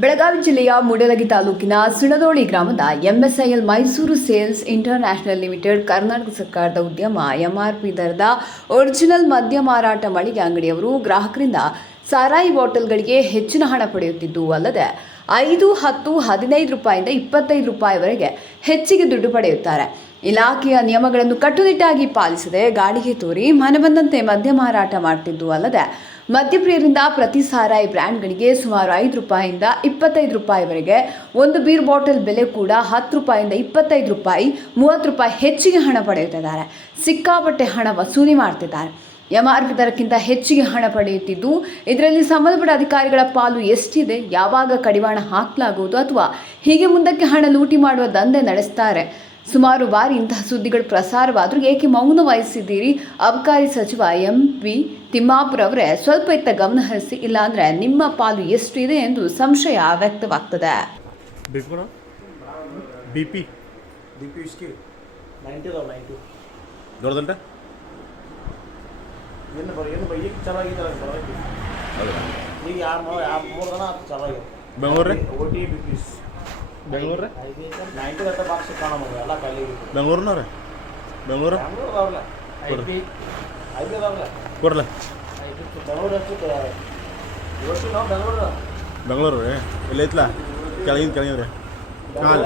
ಬೆಳಗಾವಿ ಜಿಲ್ಲೆಯ ಮೂಡಲಗಿ ತಾಲೂಕಿನ ಸುಣದೋಳಿ ಗ್ರಾಮದ MSIL Mysore sales international limited Karnataka ಸರ್ಕಾರದ ಉದ್ಯಮ ಎಂಆರ್ಪಿ ದರದ ಒರಿಜಿನಲ್ ಮದ್ಯ ಮಾರಾಟ ಮಳಿಗೆ ಅಂಗಡಿಯವರು ಗ್ರಾಹಕರಿಂದ ಸಾರಾಯಿ ಬಾಟಲ್ಗಳಿಗೆ ಹೆಚ್ಚಿನ ಹಣ ಪಡೆಯುತ್ತಿದ್ದು ಅಲ್ಲದೆ ಐದು, ಹತ್ತು, ಹದಿನೈದು ರೂಪಾಯಿಂದ ಇಪ್ಪತ್ತೈದು ರೂಪಾಯಿವರೆಗೆ ಹೆಚ್ಚಿಗೆ ದುಡ್ಡು ಪಡೆಯುತ್ತಾರೆ. ಇಲಾಖೆಯ ನಿಯಮಗಳನ್ನು ಕಟ್ಟುನಿಟ್ಟಾಗಿ ಪಾಲಿಸದೆ ಗಾಡಿಗೆ ತೋರಿ ಮನಬಂದಂತೆ ಮದ್ಯ ಮಾರಾಟ ಮಾಡ್ತಿದ್ದು ಅಲ್ಲದೆ ಮದ್ಯಪ್ರಿಯರಿಂದ ಪ್ರತಿ ಸಾರಾಯಿ ಬ್ರ್ಯಾಂಡ್ಗಳಿಗೆ ಸುಮಾರು ಐದು ರೂಪಾಯಿಂದ ಇಪ್ಪತ್ತೈದು ರೂಪಾಯಿವರೆಗೆ. ಒಂದು ಬೀರ್ ಬಾಟಲ್ ಬೆಲೆ ಕೂಡ ಹತ್ತು ರೂಪಾಯಿಂದ ಇಪ್ಪತ್ತೈದು ರೂಪಾಯಿ, ಮೂವತ್ತು ರೂಪಾಯಿ ಹೆಚ್ಚಿಗೆ ಹಣ ಪಡೆಯುತ್ತಿದ್ದಾರೆ. ಸಿಕ್ಕಾಪಟ್ಟೆ ಹಣ ವಸೂಲಿ ಮಾಡ್ತಿದ್ದಾರೆ. ಎಂಆರ್ಪಿ ದರಕ್ಕಿಂತ ಹೆಚ್ಚಿಗೆ ಹಣ ಪಡೆಯುತ್ತಿದ್ದು, ಇದರಲ್ಲಿ ಸಂಬಂಧಪಟ್ಟ ಅಧಿಕಾರಿಗಳ ಪಾಲು ಎಷ್ಟಿದೆ, ಯಾವಾಗ ಕಡಿವಾಣ ಹಾಕಲಾಗುವುದು ಅಥವಾ ಹೀಗೆ ಮುಂದಕ್ಕೆ ಹಣ ಲೂಟಿ ಮಾಡುವ ದಂಧೆ ನಡೆಸ್ತಾರೆ. ಸುಮಾರು ಬಾರಿ ಇಂತಹ ಸುದ್ದಿಗಳು ಪ್ರಸಾರವಾದರೂ ಏಕೆ ಮೌನ ವಹಿಸಿದ್ದೀರಿ? ಅಬಕಾರಿ ಸಚಿವ ಎಂ ವಿ ತಿಮ್ಮಾಪುರ ಅವರೇ ಸ್ವಲ್ಪ ಇತ್ತ ಗಮನ ಹರಿಸಿ ಇಲ್ಲಾಂದ್ರೆ ನಿಮ್ಮ ಪಾಲು ಎಷ್ಟು ಇದೆ ಎಂದು ಸಂಶಯ ವ್ಯಕ್ತವಾಗ್ತದೆ. P P P Bengaluru Bengaluru ರೀ? ನೈಂಟಿ ಗಂಟೆ ಬಾಕ್ಸ್ ಕಾಣಮ್ಮ ಎಲ್ಲ ಖಾಲಿ ಬೆಂಗಳೂರಿನ ರೀ? ಬೆಂಗಳೂರು? ಕೊಡ್ಲ ಬೆಂಗಳೂರು ನಾವು ಬೆಂಗಳೂರು ಬೆಂಗಳೂರು ರೀ? ಎಲ್ಲ ಐತ್ಲ? ಕೆಳಗಿನ ಕೆಳಗಿನ ರೀ. ಹಾಂ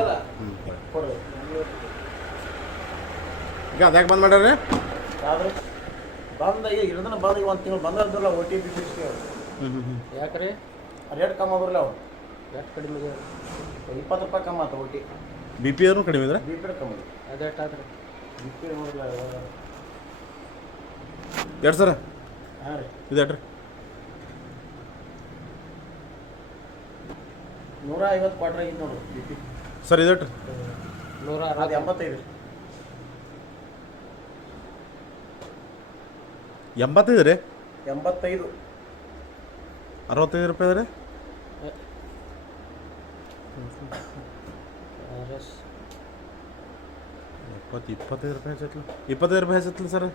ಈಗ ಅದ್ಯಾಕೆ ಬಂದ್ ಮಾಡ್ಯಾರ ಬಂದ ಈಗ ಇರೋದನ್ನ ಬಂದ ಈಗ ಒಂದು ತಿಂಗಳು ಬಂದಲ್ಲ ಓ ಟಿ ಪಿ ಪಿಸ್ಗೆ ಹ್ಞೂ ಹ್ಞೂ ಹ್ಞೂ ಯಾಕ್ರಿ? ರೇಟ್ ಕಮ್ಮಿ ಬರಲ್ಲ ಅವು ಎಷ್ಟು ಕಡಿಮೆ ಇದೆ. ಇಪ್ಪತ್ತು ರೂಪಾಯಿ ಕಮ್ಮಿ ಆತ ಓ ಟಿ ಬಿ ಪಿ ಆದ್ರೂ ಕಡಿಮೆ ಇದ್ರೆ? ಬಿ ಪಿ ಕಮ್ಮಿ. ಅದೇಟಾದ್ರಿ ಬಿ ಪಿ ನೋಡಿಲ್ಲ ಎರಡು ಸರ ಹಾಂ ರೀ. ಇದು ಎಟ್ರಿ ನೂರ ಐವತ್ತು ಕ್ವಾಟ್ರ್ ಆಗಿತ್ತು ನೋಡ್ರಿ ಬಿ ಪಿ. ಸರ್ ಇದು ಎಟ್ರಿ ನೂರ ಅದು ಅರವತ್ತು. ಎಂಬತ್ತೈದು ರೀ. ಎಂಬತ್ತೈದು ರೀ? ಎಂಬತ್ತೈದು. ಅರವತ್ತೈದು ರೂಪಾಯಿ ರೀ ಇಪ್ಪತ್ತು ಇಪ್ಪತ್ತೈದು ರೂಪಾಯಿ ಹೆಚ್ಚತ್ಲ ಇಪ್ಪತ್ತೈದು ರೂಪಾಯಿ ಹೆಚ್ಚು ಸರ್?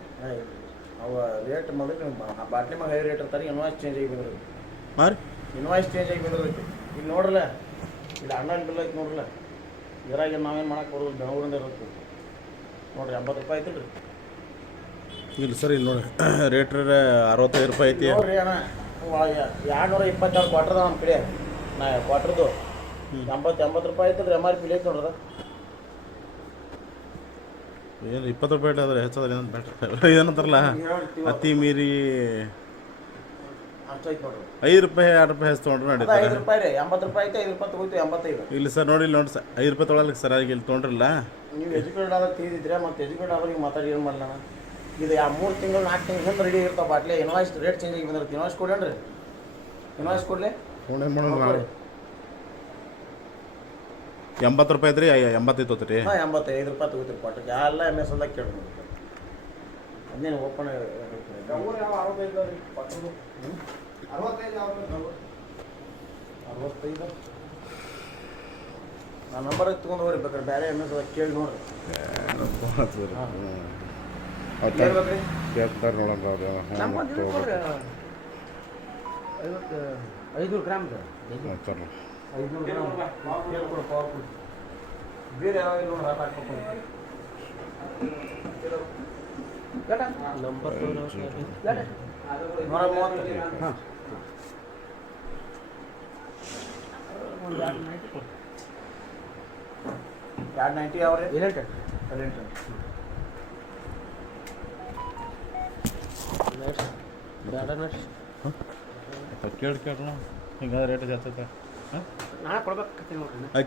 ಅವ ರೇಟ್ ಮೊದಲು ಬಾಟ್ಲಿ ಮಗ ಹೈ ರೇಟ್ ಇರ್ತಾರೆ ಇನ್ವಾಯ್ಸ್ ಚೇಂಜ್ ಆಗಿ ಬಂದಿರೋದು. ಹಾಂ ರೀ ಇನ್ವಾಯ್ಸ್ ಚೇಂಜ್ ಆಗಿ ಬಂದಿರೋದು. ಇಲ್ಲಿ ನೋಡ್ರಲ್ಲ ಇಲ್ಲಿ ಆನ್ಲೈನ್ ಬಿಲ್ ಐತೆ ನೋಡ್ರಲ್ಲ ಇದ್ರಾಗ ನಾವೇನು ಮಾಡಕ್ಕೆ ಬರೋದು ಬೆಂಗಳೂರಿಂದ ಇರುತ್ತೆ ನೋಡ್ರಿ ಎಂಬತ್ತು ರೂಪಾಯಿ ಐತಿಲ್ಲ ರೀ ಇಲ್ಲ ಸರ್ ಇಲ್ಲಿ ನೋಡಿ ರೇಟ್ ಅರವತ್ತೈದು ರೂಪಾಯಿ ಐತಿ. ನೋಡ್ರಿ ಅಣ್ಣ ಎರಡು ನೂರ ಇಪ್ಪತ್ತೆರಡು ಕ್ವಾಟ್ರ್ ಅದ ನಮ್ಮ ಕಡೆ. ನಾ ಕ್ವಾಟ್ರದು ಎಂಬತ್ತು ಎಂಬತ್ತು ರೂಪಾಯಿ ಐತಲ್ರಿ ಎಂ ಆರ್ ಪಿ ಐತೆ ನೋಡ್ರ? ಏನು ಇಪ್ಪತ್ತು ರೂಪಾಯಿ ಇಟ್ಟಾದ್ರೆ ಹೆಚ್ಚಾದ್ರೆ ಏನಂತ ಬೆಟ್ರ್ ಏನಂತಾರಲ್ಲ ಅತಿ ಮೀರಿ ಐದು ರೂಪಾಯಿ ಎರಡು ರೂಪಾಯಿ ಹೆಚ್ಚು ತೊಗೊಂಡ್ರೆ ಅದ ಐದು ರೂಪಾಯಿ ರೀ ಎಂಬತ್ತು ರೂಪಾಯಿ ಐತೆ ಐದು ರೂಪಾಯಿ ತಗೋತೀವಿ ಎಂಬತ್ತೈದು. ಇಲ್ಲಿ ಸರ್ ನೋಡಿ ನೋಡಿ ಸರ್ ಐದು ರೂಪಾಯಿ ತೊಗೊಳಕ್ಕೆ ಸರ್ ಇಲ್ಲಿ ತೊಗೊಂಡ್ರಲ್ಲ. ನೀವು ಎಜುಕೇಟೆಡ್ ಆದಾಗ ತಿಳಿದಿದ್ರೆ ಮತ್ತು ಎಜುಕೇಟೆಡ್ ಆದಾಗ ಮಾತಾಡಿ ಏನು ಮಾಡಲ್ಲ ಇದು ಯಾವ ಮೂರು ತಿಂಗಳು ನಾಲ್ಕು ತಿಂಗಳು ಹಿಂದೆ ರೆಡಿ ಇರ್ತಾವೆ ಬಾಟ್ಲಿ ಇನ್ವಾಯ್ಸ್ ರೇಟ್ ಚೇಂಜ್ ಆಗಿ ಬಂದಿರುತ್ತೆ. ಇನ್ವಾಯ್ಸ್ ಕೊಡೇನ್ರಿ ಇನ್ವಾಯ್ಸ್ ಕೊಡಲಿ? ಫೋನ್ ಮಾಡೋಣ ಎಂಬತ್ತು ರೂಪಾಯಿ ಐತ್ರಿ ಎಂಬತ್ತೈದು ತೊಗೊತೀರಿ? ಹಾಂ ಎಂಬತ್ತೈದು ರೂಪಾಯಿ ತಗೋತೀರಿ ಕ್ವಾಟ್ರಿಗೆ ಎಲ್ಲ ಎಂ ಎಸ್ ಅಲ್ದಾಗ ಕೇಳಿ ಅದನ್ನೇನು ಓಪನ್ ಅರವತ್ತೈದು ಆ ನಂಬರ್ ತೊಗೊಂಡು ಹೋಗ್ರಿ ಬೇಕಾದ್ರೆ ಬೇರೆ ಎಂ ಎಸ್ ಅದಾಗ ಕೇಳಿ ನೋಡ್ರಿ. ಐದು ಗ್ರಾಮ್ ಸರ್ ಐವತ್ತು ಗ್ರಾಮ್ ಐದುನೂರು ಗ್ರಾಮ್. ಹೇಳ್ಕೊಡು ಪವರ್ಫುಲ್ ಬೇರೆ ಯಾವ ಇಲ್ಲ ನೋಡ್ರಿ ಹಾಕ್ಬೇಕು ನಂಬರ್ ನೂರ ಮೂವತ್ತು ಹಾಂ. ಎರಡು ನೈಂಟಿ ಯಾವ ರೀ? ಏನೆಂಟು ಕರೆಂಟ್ ನೆಕ್ಸ್ಟ್ ಬೇಡ. ನೆಕ್ಸ್ಟ್ ಕೇಳಿ ಕೇಳ್ರಿ ಹಿಂಗಾದ್ರೆ ರೇಟ್ ಜಾಸ್ತಿ ಐತೆ ಹಾಂ ನಾಳೆ ಕೊಡ್ಬೇಕು ನೋಡ್ರಿ ಆಯ್ತು.